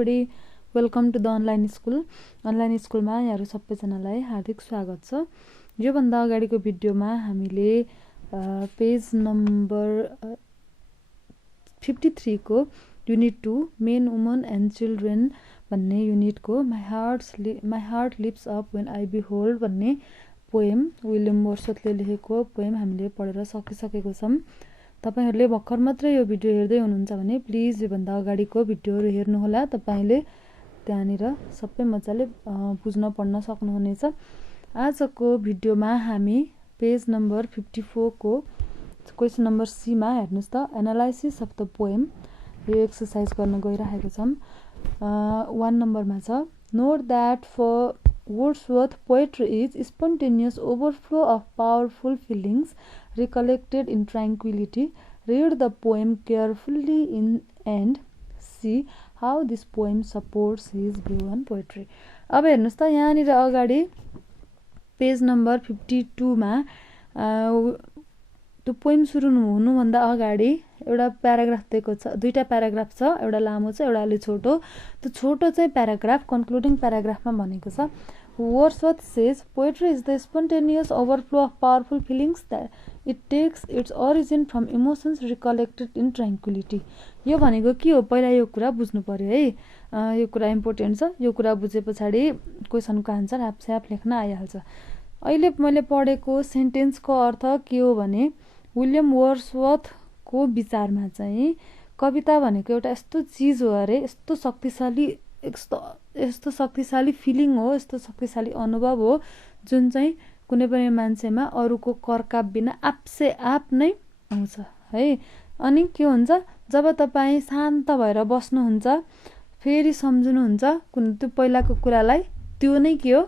Welcome to the online स्कुलमा यहाँहरु सबैजनालाई हार्दिक स्वागत छ। यो भन्दा अगाडिको भिडियोमा हामीले पेज नम्बर 53 को unit 2 men women and children भन्ने युनिटको my heart leaps up when I behold भन्ने पोएम विलियम वर्ड्सवर्थले लेखेको पोएम हामीले पढेर सकिसकेको छौं। तपाईहरुले भर्खर मात्रै यो भिडियो हेर्दै हुनुहुन्छ भने प्लिज यो भन्दा अगाडिको भिडियोहरु हेर्नु होला। तपाईले त्यहाँनिर सबै मजाले बुझ्न पढ्न सक्नुहुनेछ। आजको भिडियोमा हामी पेज नम्बर 54 को क्वेशन नम्बर सी मा हेर्नुस् त एनालाइसिस अफ द पोएम यो एक्सरसाइज गर्न गइरहेको छौं। 1 नम्बरमा छ note that for Wordsworth poetry is spontaneous overflow of powerful feelings recollected in tranquility. Read the poem carefully and see how this poem supports his view on poetry. अब हेर्नुस् त यहाँनिर अगाडि पेज नम्बर 52 मा त्यो पोएम सुरु हुनु भन्दा अगाडि एउटा प्याराग्राफ दिएको छ। दुईटा प्याराग्राफ छ, एउटा लामो छ, एउटा अलि छोटो। त्यो छोटो चाहिँ प्याराग्राफ कन्क्लुडिङ प्याराग्राफमा भनेको छ Wordsworth says poetry is the spontaneous overflow of powerful feelings that it takes its origin from emotions recollected in tranquility. यो भनेको के हो पहिला यो कुरा बुझ्नु पर्यो है। यो कुरा इम्पोर्टेन्ट छ। यो कुरा बुझेपछि क्वेशनको आन्सर आफै आफ लेख्न आइहाल्छ। अहिले मैले पढेको सेन्टेन्सको अर्थ के हो भने विलियम वर्ड्सवर्थ को विचारमा चाहिँ कविता भनेको एउटा यस्तो चीज हो अरे, यस्तो शक्तिशाली फिलिङ हो, यस्तो शक्तिशाली अनुभव हो जुन चाहिँ कुनै पनि मान्छेमा अरूको करकाप बिना आफसे आप नै आउँछ है। अनि के हुन्छ जब तपाई शान्त भएर बस्नुहुन्छ फेरि सम्झनुहुन्छ कुन त्यो पहिलाको कुरालाई त्यो नै के हो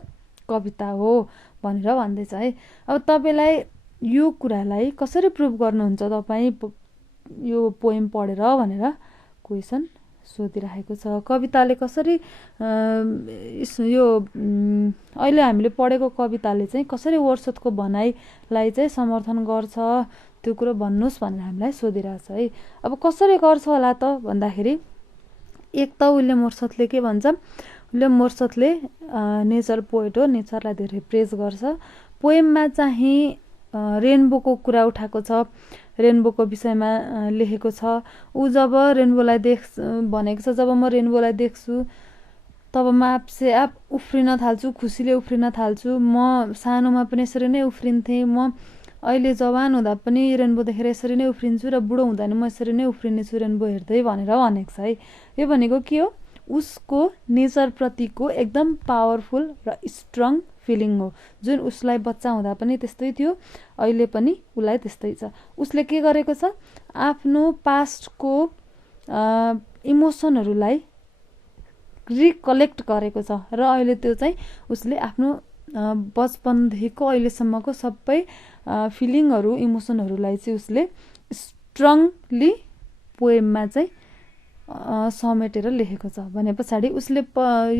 कविता हो भनेर भन्दैछ है। अब तपाईलाई यो कुरालाई कसरी प्रुभ गर्नुहुन्छ तपाई यो पोएम पढेर भनेर क्वेशन सोधिरहेको छ। कविताले कसरी यो अहिले हामीले पढेको कविताले चाहिँ कसरी वर्ड्सवर्थको भनाइलाई चाहिँ समर्थन गर्छ त्यो कुरा भन्नुस् भनेर हामीलाई सोधिरहेछ है। अब कसरी गर्छ होला त भन्दाखेरि एक त विलियम वर्ड्सवर्थले के भन्छ, विलियम वर्ड्सवर्थले नेचर पोएट हो, नेचरलाई धेरै प्रेज गर्छ। पोएममा चाहिँ रेनबोको कुरा उठाएको छ, रेनबोको विषयमा लेखेको छ। उ जब रेनबोलाई भनेको छ जब म रेनबोलाई देख्छु तब म आफसे आप उफ्रिन थाल्छु, खुसीले उफ्रिन थाल्छु। म सानोमा पनि यसरी नै उफ्रिन्थे, म अहिले जवान हुँदा पनि रेनबो देखेर यसरी नै उफ्रिन्छु र बुढो हुँदा नि म यसरी नै उफ्रिने छु रेनबो हेर्दै भनेर भनेको छ है। यो भनेको के हो उसको नेचर प्रतिको एकदम पावरफुल र स्ट्रङ फिलिङ हो जुन उसलाई बच्चा हुँदा पनि त्यस्तै थियो, अहिले पनि उलाई त्यस्तै छ। उसले के गरेको छ आफ्नो पास्टको इमोसनहरुलाई रिकलेक्ट गरेको छ र अहिले त्यो चाहिँ उसले आफ्नो बचपनदेखिको अहिलेसम्मको सबै फिलिङहरु इमोसनहरुलाई चाहिँ उसले स्ट्रङली पोएममा चाहिँ समेटेर लेखेको छ भनेपछि उसले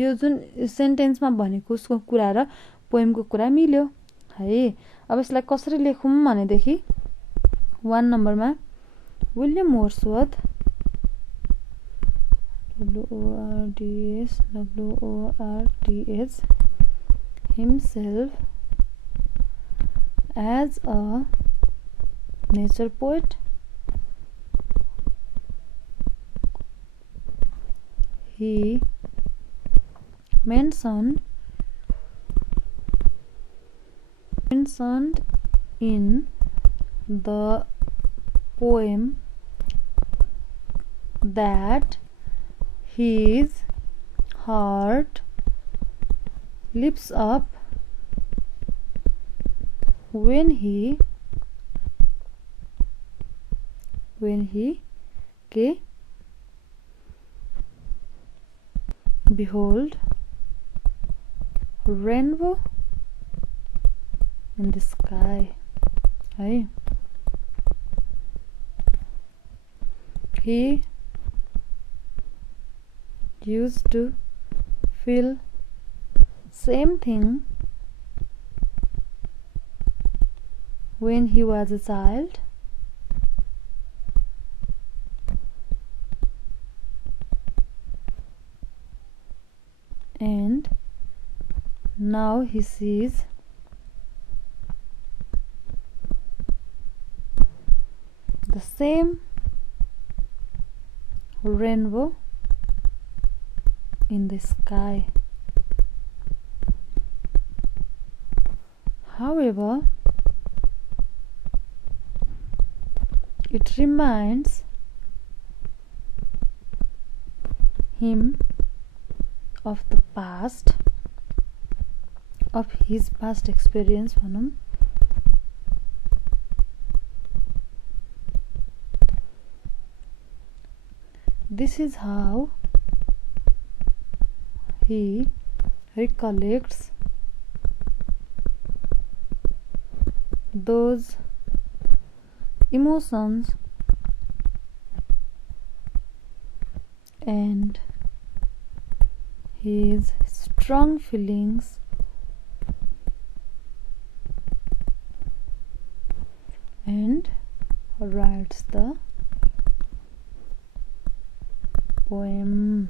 यो जुन सेन्टेन्समा भनेको उसको कुरा र पोएमको कुरा मिल्यो है। अब यसलाई कसरी लेखौं भनेदेखि 1 नम्बरमा William Wordsworth WORDS himself as a nature poet. He mentioned in the poem that his heart lifts up when he behold rainbow in the sky है। He used to feel same thing when he was a child and now he sees the same rainbow in the sky. However, it reminds him of the past, of his past experience. This is how he recollects those emotions and his strong feelings and writes the poem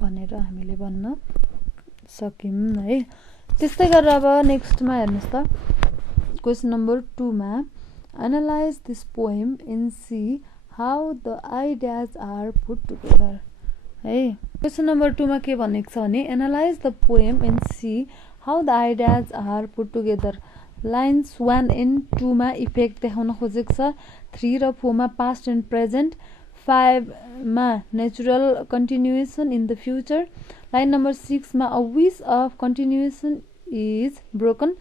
भनेर हामीले भन्न सक्यौं है। त्यस्तै गरेर अब नेक्स्टमा हेर्नुस् त question number 2 मा analyse this poem and see how the ideas are put together है। क्वेशन नम्बर 2 मा के भनेको छ भने analyse the poem and see how the ideas are put together. Lines 1 and 2 मा इफेक्ट देखाउन खोजेको छ, 3 र 4 मा पास्ट एन्ड प्रेजेन्ट, 5 मा natural continuation in the future, line number 6 मा a wish of continuation is broken,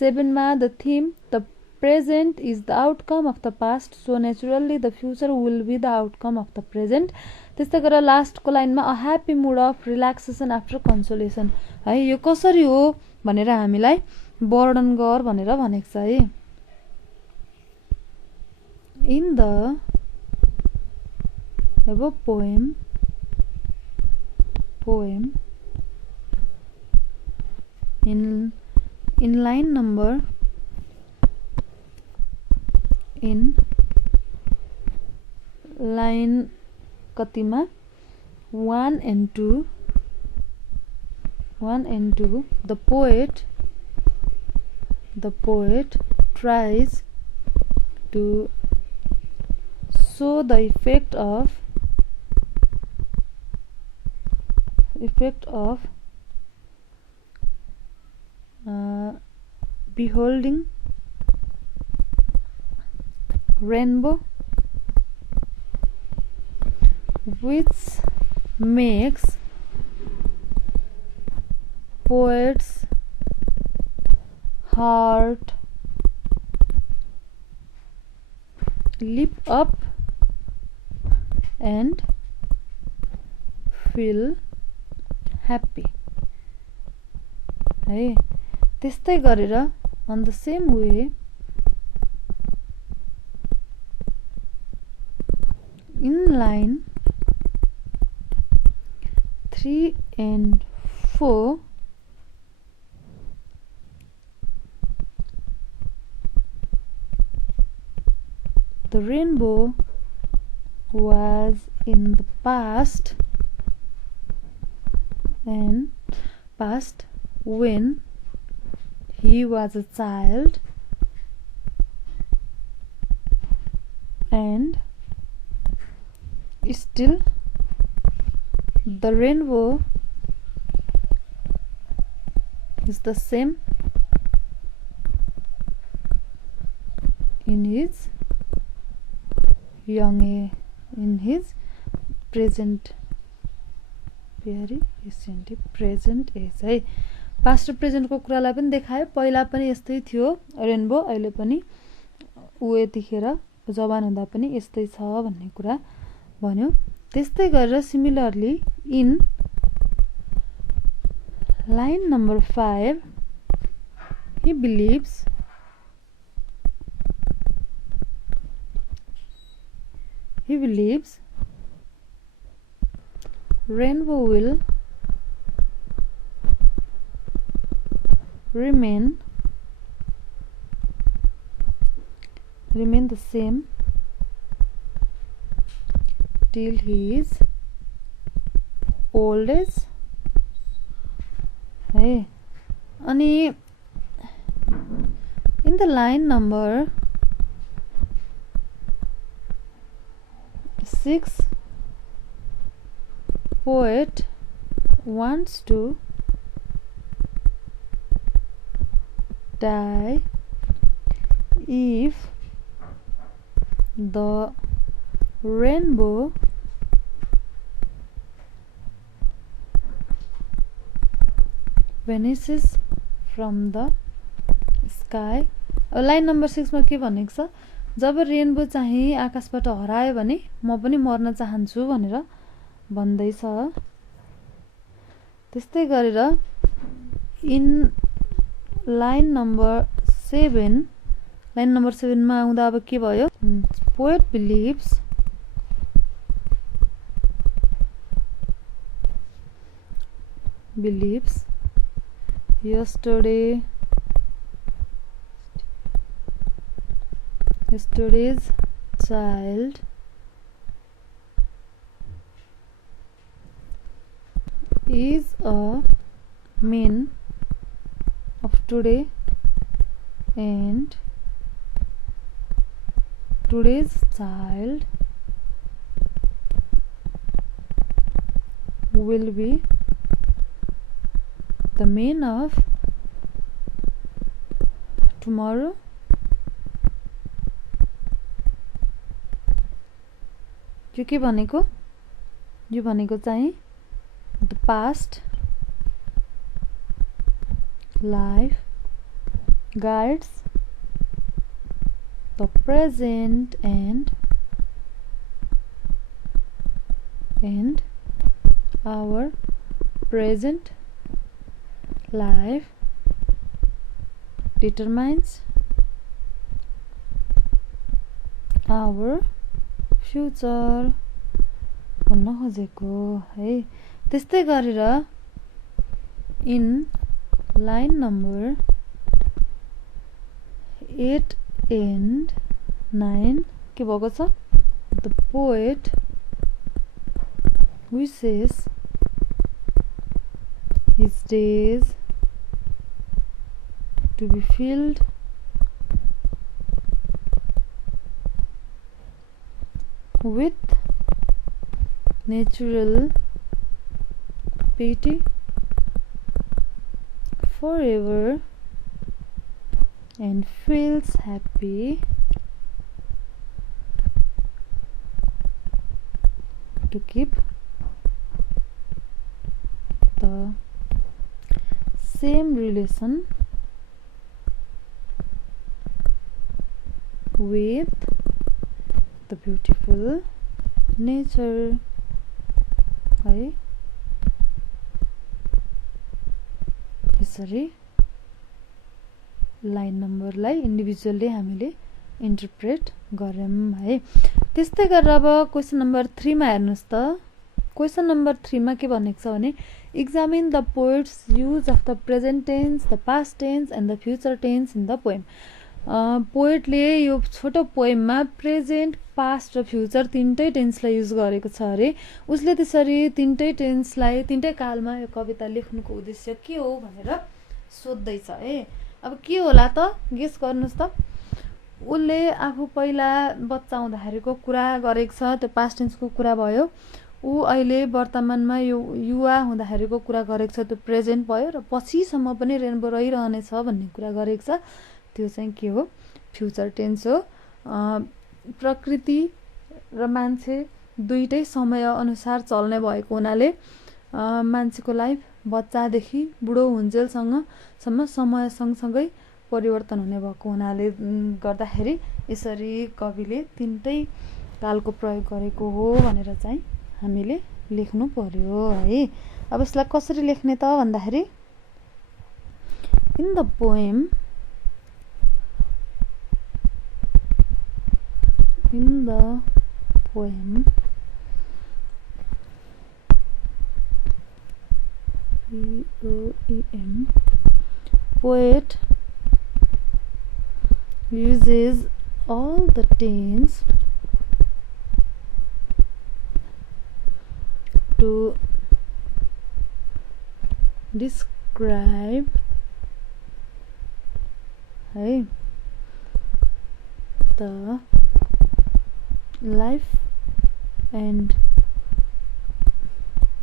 7 मा the theme the present is the outcome of the past, so naturally the future will be the outcome of the present। त्यस्तै गरेर लास्टको लाइनमा a happy mood of relaxation after consolation है। यो कसरी हो भनेर हामीलाई वर्णन गर भनेर भनेको छ है। In the above poem in line number in line कतिमा 1 and 2 the poet tries to show the effect of beholding rainbow, which makes poet's heart leap up and feel happy है। त्यस्तै गरेर on the same way in line 3 and 4 the rainbow was in the past when he was a child, and still the rainbow is the same in his present very recently present age है। Past र प्रेजेन्टको कुरालाई पनि देखायो। पहिला पनि यस्तै थियो rainbow, अहिले पनि ऊ यतिखेर जवान हुँदा पनि यस्तै छ भन्ने कुरा भन्यो। त्यस्तै गरेर similarly in line number 5 he believes rainbow will remain the same till his old age, है। अनि in the line number 6, poet wants to die if the rainbow vanishes from the sky। अब लाइन नम्बर 6 मा के भनेको छ, जब rainbow चाहिँ आकाशबाट हरायो भने म पनि मर्न चाहन्छु भनेर भन्दैछ। त्यस्तै गरेर इन लाइन नम्बर 7 मा आउँदा अब के भयो, poet believes yesterday's child is a man of today and today's child will be the man of tomorrow। यो के भनेको, यो भनेको चाहिँ the past life guides the present and our present life determines our future भन्न खोजेको है। त्यस्तै गरेर इन लाइन नम्बर 8 and 9 के भएको छ, the poet wishes his days to be filled with natural beauty forever and feels happy to keep the same relation with the beautiful nature है। यसरी लाइन नम्बरलाई इन्डिभिजुअली हामीले इन्टरप्रेट गरौँ है। त्यस्तै गरेर अब क्वेसन नम्बर 3 मा हेर्नुस् त। क्वेसन नम्बर 3 मा के भनेको छ भने examine the poet's use of the present tense, the past tense and the future tense in the poem. पोएटले यो छोटो पोएममा प्रेजेन्ट, पास्ट र फ्युचर तीनटै टेन्सलाई युज गरेको छ अरे। उसले त्यसरी तीनटै टेन्सलाई तीनटै कालमा यो कविता लेख्नुको उद्देश्य के हो भनेर सोध्दैछ है। अब के होला त, गेस गर्नुस् त। उसले आफू पहिला बच्चा हुँदाखेरिको कुरा गरेको छ, त्यो पास्ट टेन्सको कुरा भयो। ऊ अहिले वर्तमानमा यो युवा हुँदाखेरिको कुरा गरेको छ, त्यो प्रेजेन्ट भयो। र पछिसम्म पनि रेनबो रहिरहनेछ भन्ने कुरा गरेको छ, त्यो चाहिँ के हो, फ्युचर टेन्स हो। प्रकृति र मान्छे दुईटै समय अनुसार चल्ने भएको हुनाले मान्छेको लाइफ बच्चादेखि बुढो हुन्जेलसम्म समय सँगसँगै परिवर्तन हुने भएको हुनाले गर्दाखेरि यसरी कविले तीनटै कालको प्रयोग गरेको हो भनेर चाहिँ हामीले लेख्नु पर्यो है। अब यसलाई कसरी लेख्ने त भन्दाखेरि in the poem P-O-E-M poet uses all the tense to describe describe है the life and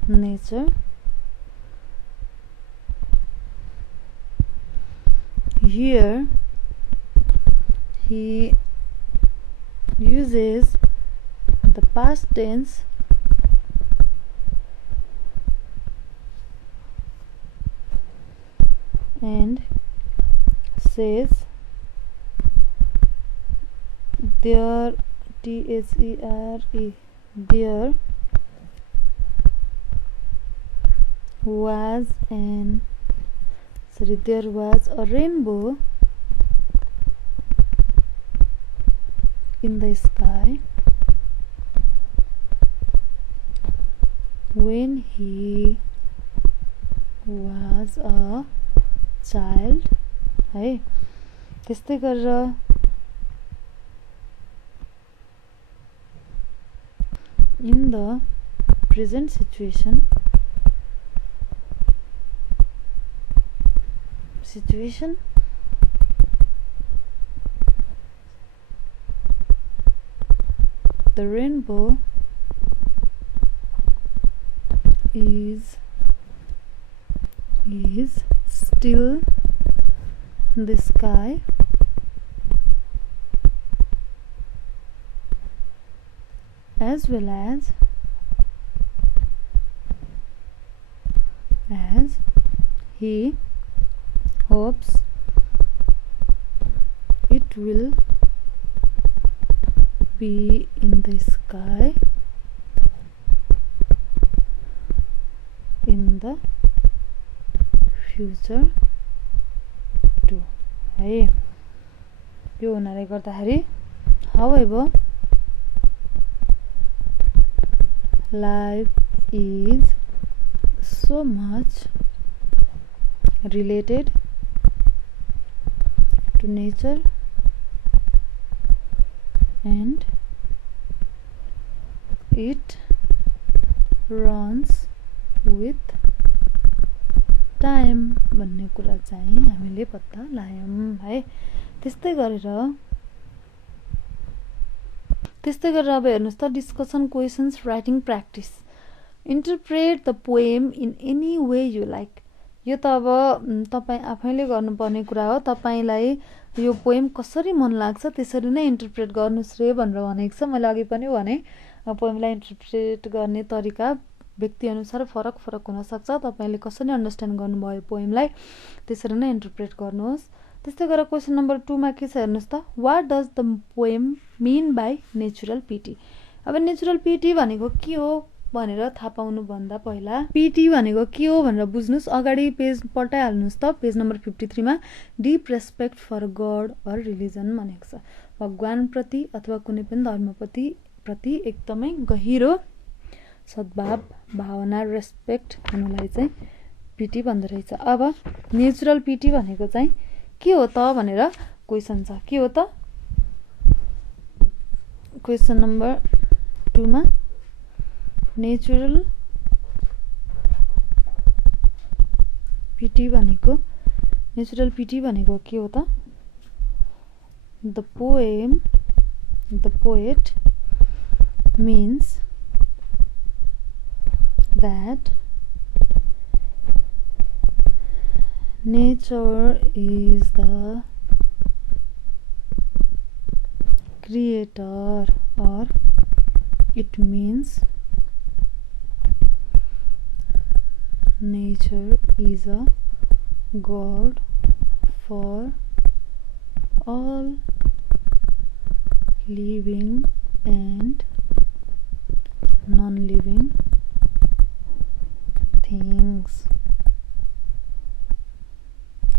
nature here he uses the past tense and says there there was a rainbow in the sky when he was a child है त्यस्तै गरेर in the present situation the rainbow is still in the sky as well as he hopes it will be in the sky in the future too है यो हुनाले गर्दाखेरि however life is so much related to nature and it runs with time भन्ने कुरा चाहिँ हामीले पत्ता लगायौं है त्यस्तै गरेर अब हेर्नुस् त discussion questions writing practice interpret the poem in any way you like यो त अब तपाई आफैले गर्नुपर्ने कुरा हो तपाईलाई यो पोएम कसरी मन लाग्छ त्यसरी नै इन्टरप्रेट गर्नुस् रे भनेर भनेको छ मैले अघि पनि भने पोएमलाई इन्टरप्रेट गर्ने तरिका व्यक्ति अनुसार फरक हुन सक्छ तपाईले कसरी अन्डरस्ट्यान्ड गर्नुभयो पोएमलाई त्यसरी नै इन्टरप्रेट गर्नुहोस् त्यस्तै गरेर क्वेशन नम्बर 2 मा के छ हेर्नुस् त what does the poem mean by natural pity अब नेचुरल पिटी भनेको के हो भनेर थाहा पाउनु भन्दा पहिला पिटी भनेको के हो भनेर बुझ्नुस् अगाडि पेज पल्टाइहाल्नुस् त पेज नम्बर 53 मा डीप रेस्पेक्ट फर गॉड और रिलिजन भनेको छ भगवान प्रति अथवा कुनै पनि धर्मप्रति एकदमै गहिरो सद्भाव भावना रेस्पेक्ट हुनुलाई चाहिँ पिटी भन्दो रहेछ अब नेचुरल पिटी भनेको चाहिँ के हो त भनेर क्वेशन छ के हो त क्वेशन नम्बर 2 मा नेचुरल पिटी भनेको के हो त the poet means that nature is the creator, or it means nature is a God for all living and non-living things.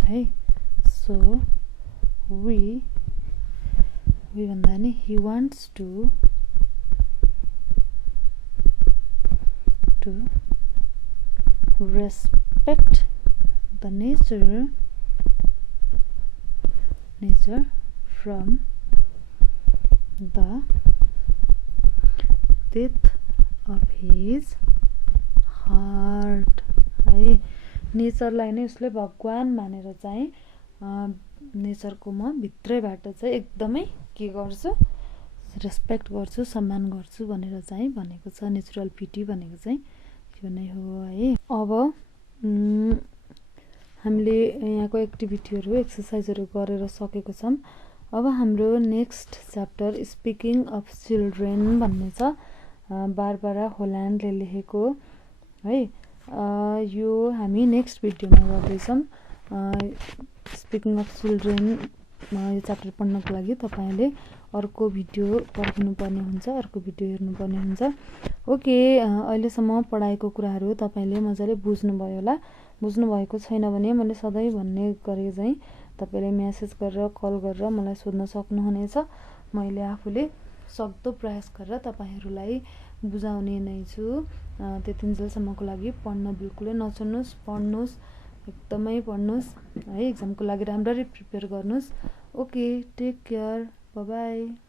Hey, so we vandani he wants to respect the nature from the depth of his heart. है नेचरलाई नै उसले भगवान मानेर चाहिँ नेचरको म भित्रैबाट चाहिँ एकदमै के गर्छु, रेस्पेक्ट गर्छु, सम्मान गर्छु भनेर चाहिँ भनेको छ। नेचुरल ब्युटी भनेको चाहिँ यो नै हो है। अब हामीले यहाँको एक्टिभिटीहरू एक्सर्साइजहरू गरेर सकेको छौँ। अब हाम्रो next chapter speaking of children भन्ने छ, बारबारा होल्यान्डले लेखेको है। यो हामी नेक्स्ट भिडियोमा गर्दैछौँ। स्पिकिङ अफ चिल्ड्रेन यो च्याप्टर पढ्नको लागि तपाईँले अर्को भिडियो पर्खिनुपर्ने हुन्छ, अर्को भिडियो हेर्नुपर्ने हुन्छ। ओके, अहिलेसम्म पढाएको कुराहरू तपाईँले मजाले बुझ्नुभयो होला। बुझ्नुभएको छैन भने मैले सधैँ भन्ने गरे चाहिँ तपाईँले म्यासेज गरेर कल गरेर मलाई सोध्न सक्नुहुनेछ। मैले आफूले सक्दो प्रयास गरेर तपाईँहरूलाई बुझाउने नै छु। त्यतिन्जेलसम्मको लागि पढ्न बिल्कुलै नछोड्नुहोस्, पढ्नुहोस्, एकदमै पढ्नुहोस् है। एक्जामको लागि राम्ररी प्रिपेयर गर्नुहोस्। Okay, take care, bye by.